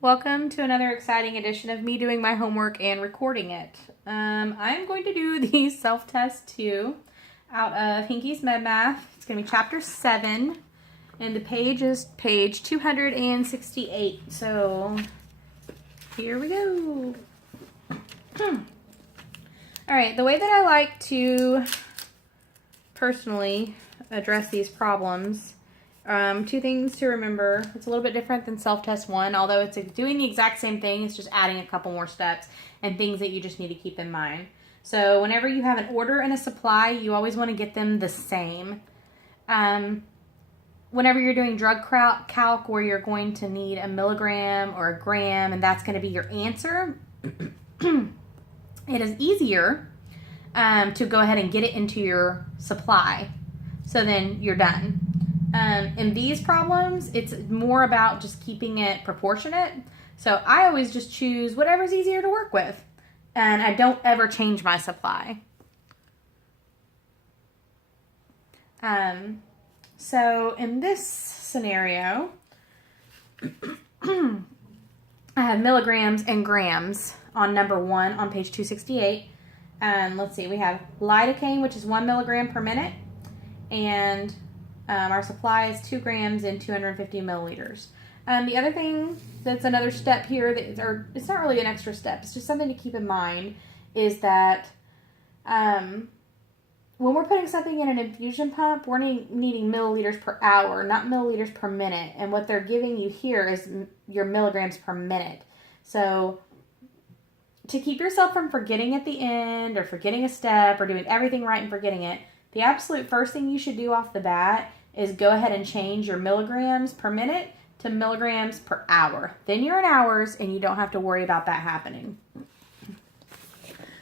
Welcome to another exciting edition of me doing my homework and recording it. I'm going to do the self-test 2 out of Henke's Med Math. It's going to be chapter 7, and the page is page 268. So here we go. Alright, the way that I like to personally address these problems, two things to remember. It's a little bit different than self-test 1, although it's doing the exact same thing. It's just adding a couple more steps and things that you just need to keep in mind. So whenever you have an order and a supply, you always want to get them the same. Whenever you're doing drug calc where you're going to need a milligram or a gram and that's going to be your answer, it is easier to go ahead and get it into your supply. So then you're done. In these problems, it's more about just keeping it proportionate. So I always just choose whatever's easier to work with. And I don't ever change my supply. So in this scenario, I have milligrams and grams on number 1 on page 268. Let's see, we have lidocaine, which is 1 milligram per minute. And our supply is 2 grams and 250 milliliters. The other thing that's another step here, it's not really an extra step, it's just something to keep in mind, is that when we're putting something in an infusion pump, we're needing milliliters per hour, not milliliters per minute. And what they're giving you here is your milligrams per minute. So to keep yourself from forgetting at the end or forgetting a step or doing everything right and forgetting it, the absolute first thing you should do off the bat is go ahead and change your milligrams per minute to milligrams per hour. Then you're in hours and you don't have to worry about that happening.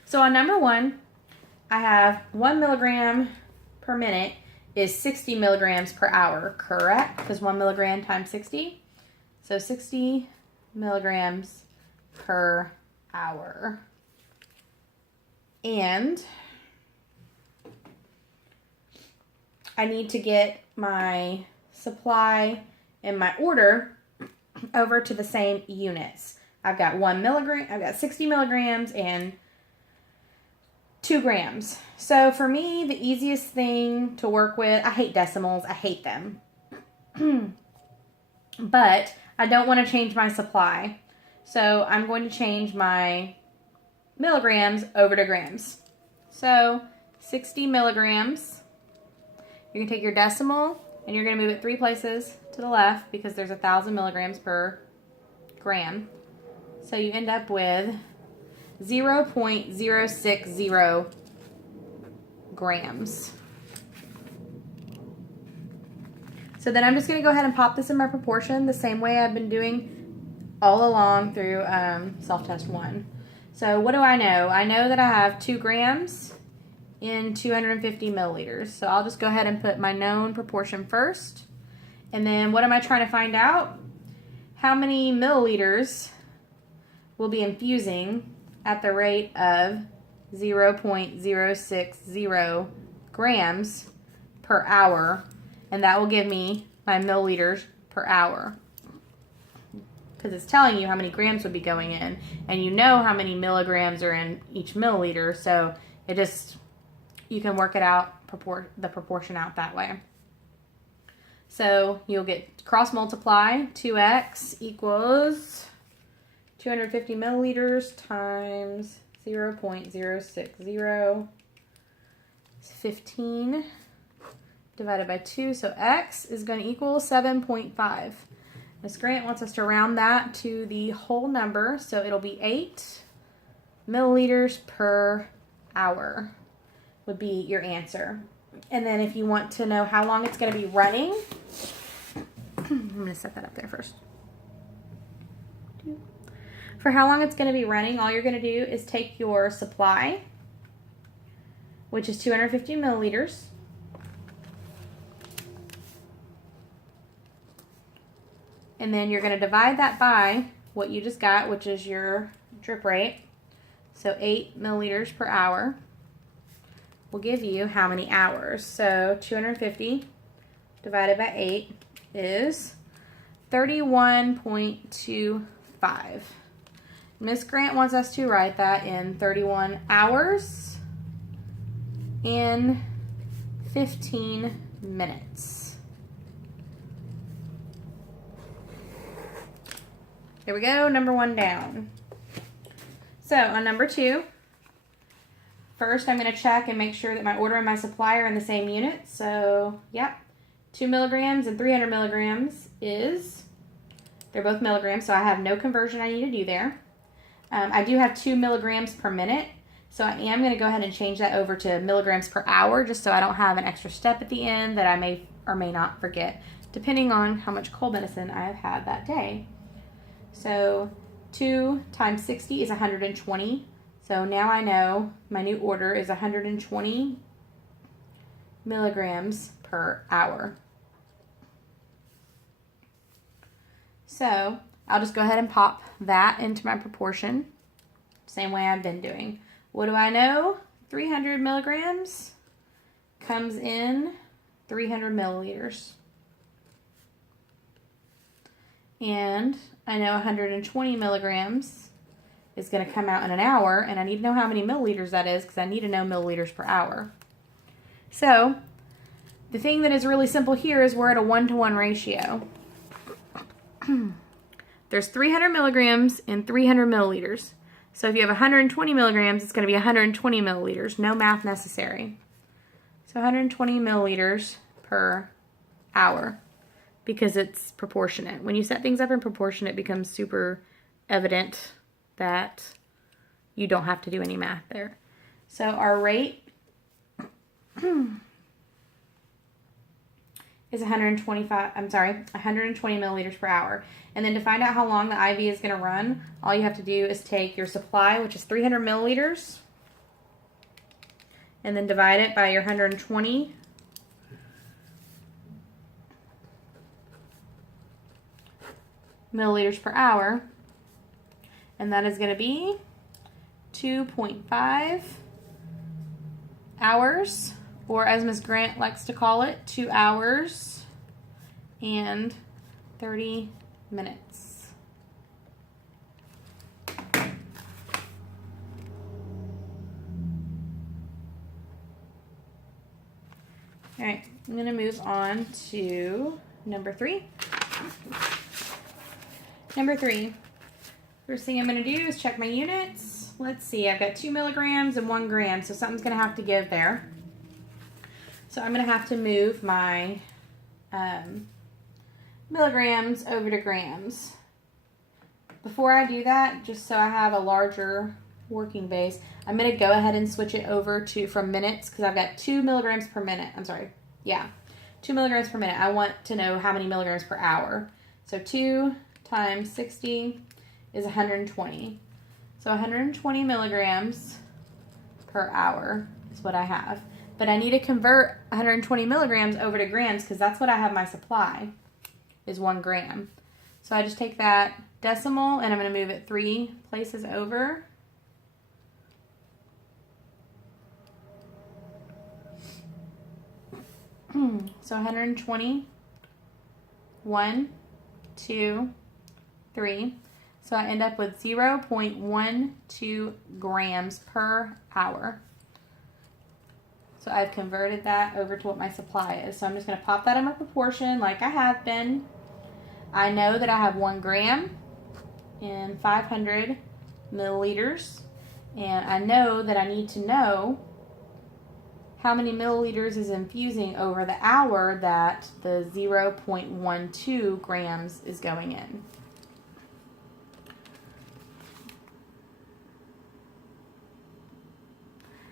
So on number 1, I have 1 milligram per minute is 60 milligrams per hour, correct? Because 1 milligram times 60. So 60 milligrams per hour. And I need to get my supply and my order over to the same units. I've got 1 milligram, I've got 60 milligrams and 2 grams. So for me, the easiest thing to work with, I hate decimals, I hate them. But I don't want to change my supply. So I'm going to change my milligrams over to grams. So 60 milligrams. You're going to take your decimal and you're going to move it 3 places to the left because there's 1,000 milligrams per gram. So you end up with 0.060 grams. So then I'm just going to go ahead and pop this in my proportion the same way I've been doing all along through self-test 1. So what do I know? I know that I have 2 grams in 250 milliliters. So I'll just go ahead and put my known proportion first. And then what am I trying to find out? How many milliliters will be infusing at the rate of 0.060 grams per hour. And that will give me my milliliters per hour. Because it's telling you how many grams would be going in. And you know how many milligrams are in each milliliter. So it just, you can work it out, the proportion out that way. So you'll get cross multiply, 2x equals 250 milliliters times 0.060 is 15 divided by 2. So x is going to equal 7.5. Ms. Grant wants us to round that to the whole number. So it'll be 8 milliliters per hour would be your answer. And then if you want to know how long it's going to be running, I'm going to set that up there first. For how long it's going to be running, all you're going to do is take your supply, which is 250 milliliters, and then you're going to divide that by what you just got, which is your drip rate. So 8 milliliters per hour will give you how many hours. So 250 divided by 8 is 31.25 2.5. Miss Grant wants us to write that in 31 hours and 15 minutes. There we go, number 1 down. So on number 2, first I'm going to check and make sure that my order and my supply are in the same unit. So, yep, 2 milligrams and 300 milligrams they're both milligrams, so I have no conversion I need to do there. I do have 2 milligrams per minute, so I am going to go ahead and change that over to milligrams per hour, just so I don't have an extra step at the end that I may or may not forget, depending on how much cold medicine I have had that day. So 2 times 60 is 120. So now I know my new order is 120 milligrams per hour. So I'll just go ahead and pop that into my proportion, same way I've been doing. What do I know? 300 milligrams comes in 300 milliliters. And I know 120 milligrams is going to come out in an hour, and I need to know how many milliliters that is because I need to know milliliters per hour. So the thing that is really simple here is we're at a 1-to-1 ratio. There's 300 milligrams and 300 milliliters. So if you have 120 milligrams, it's going to be 120 milliliters. No math necessary. So 120 milliliters per hour because it's proportionate. When you set things up in proportion, it becomes super evident that you don't have to do any math there. So our rate is 120 milliliters per hour. And then to find out how long the IV is going to run, all you have to do is take your supply, which is 300 milliliters, and then divide it by your 120. Milliliters per hour. And that is going to be 2.5 hours, or as Ms. Grant likes to call it, 2 hours and 30 minutes. All right, I'm going to move on to number 3. Number 3. First thing I'm going to do is check my units. Let's see, I've got 2 milligrams and 1 gram, so something's going to have to give there. So I'm going to have to move my milligrams over to grams. Before I do that, just so I have a larger working base, I'm going to go ahead and switch it over to from minutes because I've got 2 milligrams per minute. 2 milligrams per minute. I want to know how many milligrams per hour. So 2 times 60 is 120. So 120 milligrams per hour is what I have. But I need to convert 120 milligrams over to grams because that's what I have my supply, is 1 gram. So I just take that decimal and I'm going to move it 3 places over. So 120, 1, 2, 3. So I end up with 0.12 grams per hour. So I've converted that over to what my supply is. So I'm just going to pop that in my proportion like I have been. I know that I have 1 gram in 500 milliliters. And I know that I need to know how many milliliters is infusing over the hour that the 0.12 grams is going in.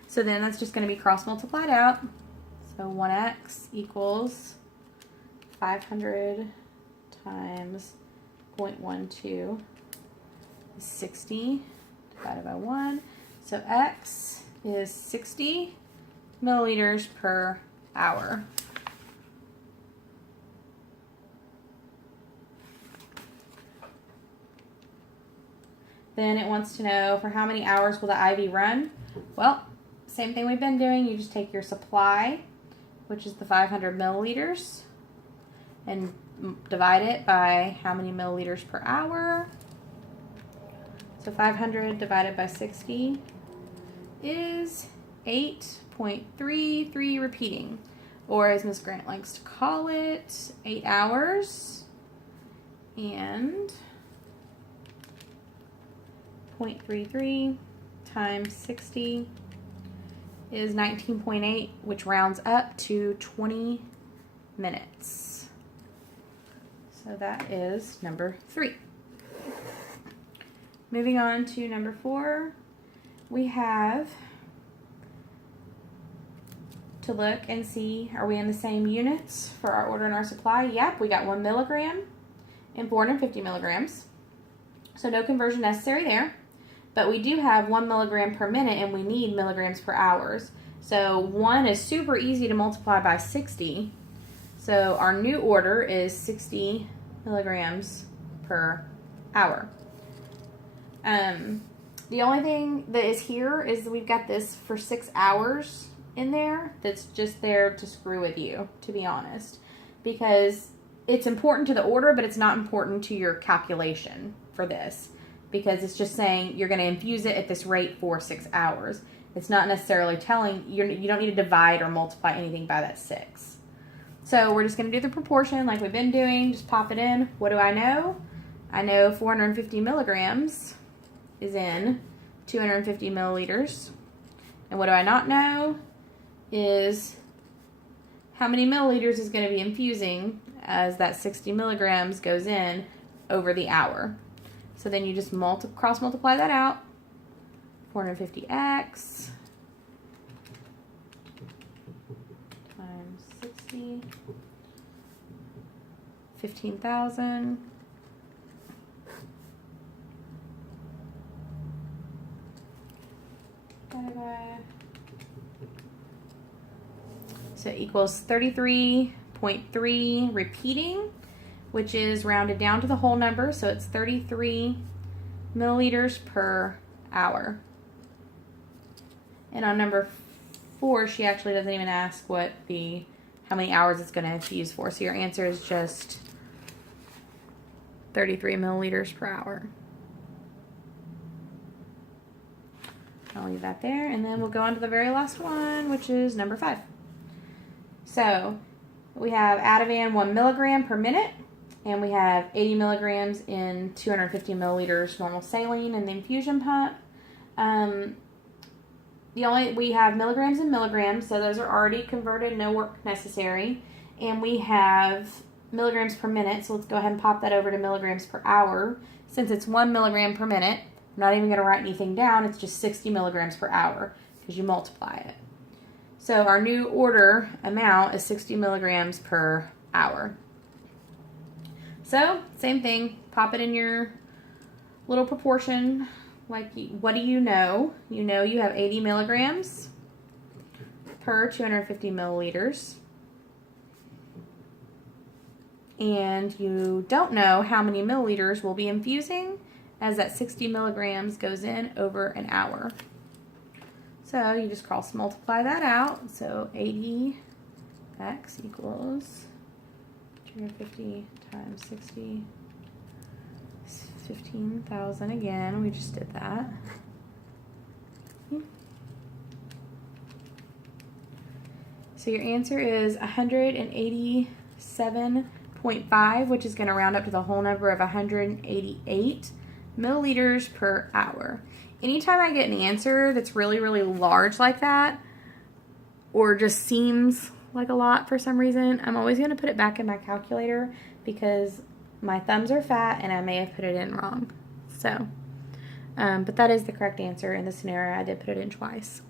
So then that's just going to be cross multiplied out. So 1x equals 500 times 0.12 is 60 divided by 1. So x is 60 milliliters per hour. Then it wants to know for how many hours will the IV run. Well, same thing we've been doing. You just take your supply, which is the 500 milliliters, and divide it by how many milliliters per hour. So 500 divided by 60 is 8.33 repeating, or as Ms. Grant likes to call it, 8 hours. And 0.33 times 60 is 19.8, which rounds up to 20 minutes. So that is number 3. Moving on to number 4, we have to look and see, are we in the same units for our order and our supply? Yep, we got 1 milligram and 450 milligrams. So no conversion necessary there. But we do have 1 milligram per minute, and we need milligrams per hours. So 1 is super easy to multiply by 60. So our new order is 60 milligrams per hour. The only thing that is here is we've got this for 6 hours in there that's just there to screw with you, to be honest. Because it's important to the order, but it's not important to your calculation for this. Because it's just saying you're going to infuse it at this rate for 6 hours. It's not necessarily telling, you don't need to divide or multiply anything by that 6. So we're just going to do the proportion like we've been doing. Just pop it in. What do I know? I know 450 milligrams is in 250 milliliters. And what do I not know is how many milliliters is going to be infusing as that 60 milligrams goes in over the hour. So then you just cross multiply that out. 450x times 60, 15,000. So it equals 33.3 repeating, which is rounded down to the whole number, so it's 33 milliliters per hour. And on number 4, she actually doesn't even ask how many hours it's going to infuse for. So your answer is just 33 milliliters per hour. I'll leave that there, and then we'll go on to the very last one, which is number 5. So we have Ativan 1 milligram per minute, and we have 80 milligrams in 250 milliliters normal saline in the infusion pump. We have milligrams and milligrams, so those are already converted, no work necessary. And we have milligrams per minute, so let's go ahead and pop that over to milligrams per hour. Since it's 1 milligram per minute, I'm not even going to write anything down, it's just 60 milligrams per hour because you multiply it. So our new order amount is 60 milligrams per hour. So, same thing, pop it in your little proportion. What do you know? You know you have 80 milligrams per 250 milliliters. And you don't know how many milliliters we'll be infusing as that 60 milligrams goes in over an hour. So you just cross multiply that out. So 80x equals 250 times 60. 15,000 again. We just did that. So your answer is 187.5, which is going to round up to the whole number of 188 milliliters per hour. Anytime I get an answer that's really, really large like that, or just seems like a lot for some reason, I'm always going to put it back in my calculator because my thumbs are fat and I may have put it in wrong. So, but that is the correct answer in this scenario. I did put it in twice.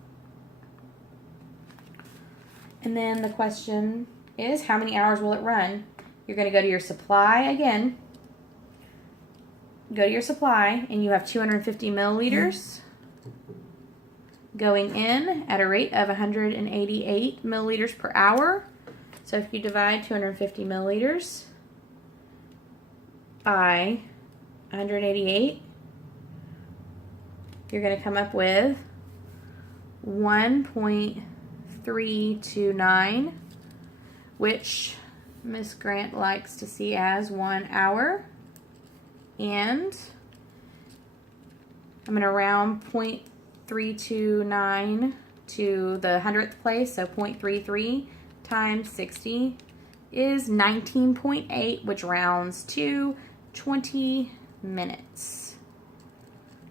And then the question is, how many hours will it run? You're going to go to your supply again. Go to your supply, and you have 250 milliliters going in at a rate of 188 milliliters per hour. So if you divide 250 milliliters by 188, you're going to come up with 1.329, which Miss Grant likes to see as 1 hour. And I'm going to round 0.329 to the 100th place, so 0.33 times 60 is 19.8, which rounds to 20 minutes.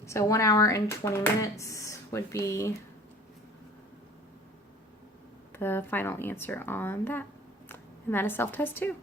So 1 hour and 20 minutes would be the final answer on that. And that is self-test 2.